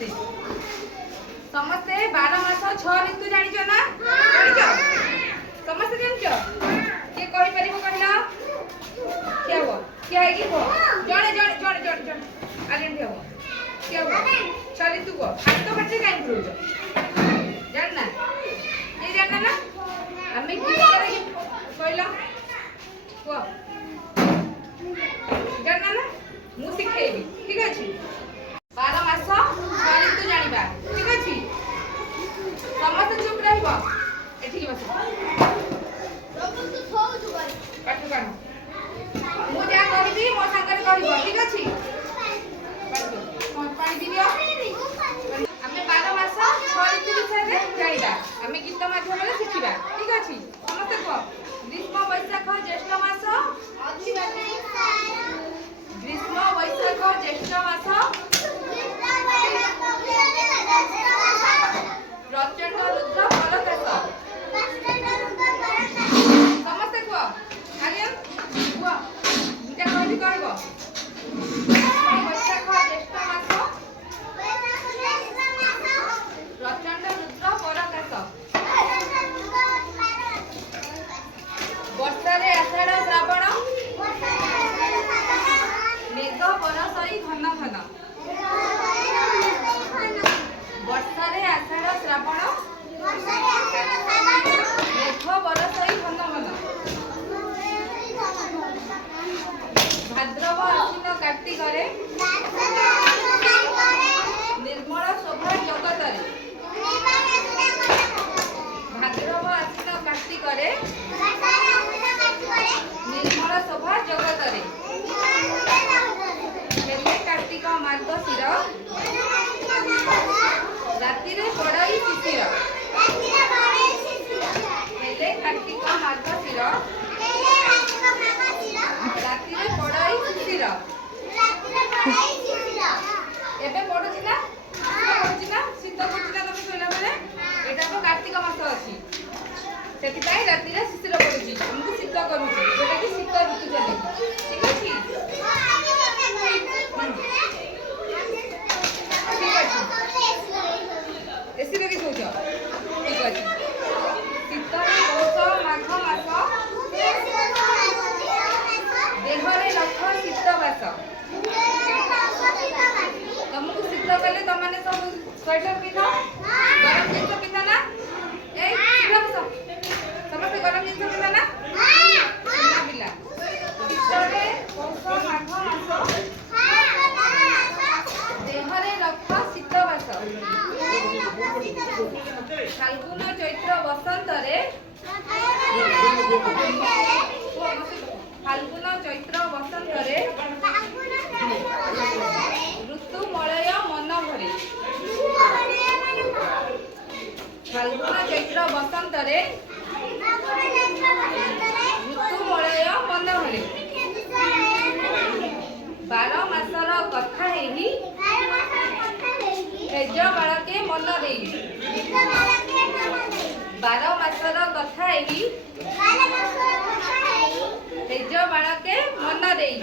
समस्ते समस्ते 12 मास 6 ऋतु जानिछ ना जानिछ समस्ते जानिछ के कहि परिबो कहला क्या हुआ क्या है कि वो जणे जणे जणे जणे जणे आलियन क्या हुआ क्या हुआ 6 ऋतु को हाथ तो बच्चे काहे करू जानना ये जानना ना हमें की करे कहला हुआ जानना ना मु सिखेबी ठीक अछि 12 मास 6 ऋतु जानिबा ठीक अछि समस्त चुप रहइबो एठी बस रघु तू थौ छु कर पाठ कर मु जा कहबी मो संगे कहइबो ठीक अछि पानी दियो हमें 12 मास 6 ऋतु विषय जानिबा हमें गीत माध्यम शिखिबा ठीक अछि समस्त को ग्रीष्म वैशाख ज्येष्ठ मास ग्रीष्म वैशाख ज्येष्ठ मास प्रचंड रुद्र परकाश समस्त को आलियन को इटा कहबी कहबो वैशाख ज्येष्ठ मास प्रचंड रुद्र परकाश वर्षारे आषाढ़ श्रावण मेघ बरसई घन घन वर्षारे आषाढ़ श्रावण मेघ बरसई घन घन भाद्रव आश्विन कार्तिकरे निर्मल शोभा जगतरे भाद्रव आश्विन कार्तिकरे निर्मल शोभा जगतरे हेले कार्तिक मार्गशीर राति रे पड़ई शिशिर हेले कार्तिक मार्गशीर राति रे पड़ई शिशिर एबे पडुची ना शीत पडुची ना तमे सोला बेले एटा तो कार्तिक मास अछि सेति ताई राति रे शिशिर पडुची हमकु शीत करूची जेटा कि शीत ऋतु चले ठीक अछि एसी लगी सोच ठीक अछि शीत पौष माघ मास देहरे लख शीत बास तुमको शीत बेले तमने सब स्वेटर पिनो गरम जिंस पिनो ना ए समस्त गरम जिंस पिनो ना ना पिला शीतरे पौष माघ मास देहरे लख शीत बास फाल्गुन चैत्र बसंतरे फाल्गुन चैत्र बसंतरे ऋतु मलय मन भरे फाल्गुन चैत्र बसंतरे ऋतु मलय मन भरे 12 मासर कथा हेही तेज बालके मन देई 12 मासर कथा हेही तेज बालके मन देई